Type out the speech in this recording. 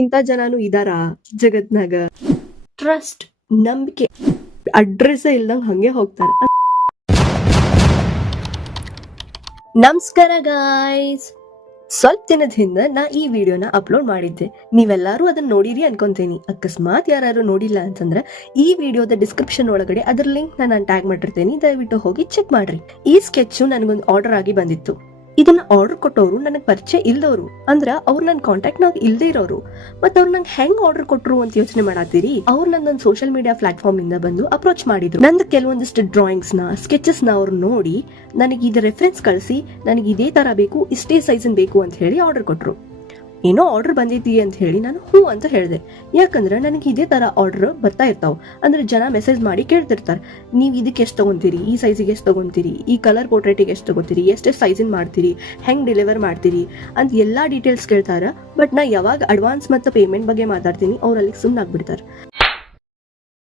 ಇಂಥ ಜನನು ಇದಾರ ಜಗತ್ನಾಗ. ಟ್ರಸ್ಟ್, ನಂಬಿಕೆ, ಅಡ್ರೆಸ್ ಇಲ್ದಂಗ ಹಂಗೆ ಹೋಗ್ತಾರ. ನಮಸ್ಕಾರ ಗಾಯ್ಸ್, ಸ್ವಲ್ಪ ದಿನದ ಹಿಂದೆ ನಾ ಈ ವಿಡಿಯೋನ ಅಪ್ಲೋಡ್ ಮಾಡಿದ್ದೆ. ನೀವೆಲ್ಲಾರು ಅದನ್ನ ನೋಡಿರಿ ಅನ್ಕೊಂತೀನಿ. ಅಕಸ್ಮಾತ್ ಯಾರು ನೋಡಿಲ್ಲ ಅಂತಂದ್ರೆ ಈ ವಿಡಿಯೋದ ಡಿಸ್ಕ್ರಿಪ್ಷನ್ ಒಳಗಡೆ ಅದ್ರ ಲಿಂಕ್ ನಾನು ಟ್ಯಾಗ್ ಮಾಡಿರ್ತೀನಿ, ದಯವಿಟ್ಟು ಹೋಗಿ ಚೆಕ್ ಮಾಡ್ರಿ. ಈ ಸ್ಕೆಚ್ ನನಗೊಂದು ಆರ್ಡರ್ ಆಗಿ ಬಂದಿತ್ತು. ಇದನ್ನ ಆರ್ಡರ್ ಕೊಟ್ಟವರು ನನಗೆ ಪರಿಚಯ ಇಲ್ದವರು, ಅಂದ್ರ ಅವ್ರು ನನ್ನ ಕಾಂಟ್ಯಾಕ್ಟ್ ನಾಗ ಇಲ್ದೇ ಇರೋರು. ಮತ್ತ ಅವ್ರು ನಂಗೆ ಹೆಂಗ್ ಆರ್ಡರ್ ಕೊಟ್ರು ಅಂತ ಯೋಚನೆ ಮಾಡತ್ತೀರಿ. ಅವ್ರು ನಂದೊಂದು ಸೋಷಿಯಲ್ ಮೀಡಿಯಾ ಪ್ಲಾಟ್ಫಾರ್ಮ್ ಇಂದ ಬಂದು ಅಪ್ರೋಚ್ ಮಾಡಿದ್ರು. ನಂದು ಕೆಲವೊಂದಿಷ್ಟು ಡ್ರಾಯಿಂಗ್ಸ್ ನ, ಸ್ಕೆಚಸ್ ನ ಅವ್ರು ನೋಡಿ ನನಗೆ ಇದು ರೆಫರೆನ್ಸ್ ಕಳಿಸಿ, ನನಗೆ ಇದೇ ತರ ಬೇಕು, ಇಷ್ಟೇ ಸೈಜನ್ ಬೇಕು ಅಂತ ಹೇಳಿ ಆರ್ಡರ್ ಕೊಟ್ರು. ಏನೋ ಆರ್ಡರ್ ಬಂದಿದ್ದೀ ಅಂತ ಹೇಳಿ ನಾನು ಹ್ಞೂ ಅಂತ ಹೇಳಿದೆ. ಯಾಕಂದ್ರೆ ನನಗೆ ಇದೇ ತರ ಆರ್ಡರ್ ಬರ್ತಾ ಇರ್ತಾವ. ಅಂದ್ರೆ ಜನ ಮೆಸೇಜ್ ಮಾಡಿ ಕೇಳ್ತಿರ್ತಾರೆ, ನೀವು ಇದಕ್ಕೆ ಎಷ್ಟು ತಗೊಂತೀರಿ, ಈ ಸೈಜಿಗೆ ಎಷ್ಟು ತಗೊಂತೀರಿ, ಈ ಕಲರ್ ಪೋರ್ಟ್ರೇಟಿಗೆ ಎಷ್ಟು ತಗೋತೀರಿ, ಎಷ್ಟೆಷ್ಟು ಸೈಜಿನ್ ಮಾಡ್ತೀರಿ, ಹೆಂಗ್ ಡೆಲಿವರ್ ಮಾಡ್ತೀರಿ ಅಂತ ಎಲ್ಲಾ ಡೀಟೇಲ್ಸ್ ಕೇಳ್ತಾರ. ಬಟ್ ನಾ ಯಾವಾಗ ಅಡ್ವಾನ್ಸ್ ಮತ್ತು ಪೇಮೆಂಟ್ ಬಗ್ಗೆ ಮಾತಾಡ್ತೀನಿ ಅವ್ರು ಅಲ್ಲಿಗೆ ಸುಮ್ಮನಾಗ್ಬಿಡ್ತಾರೆ.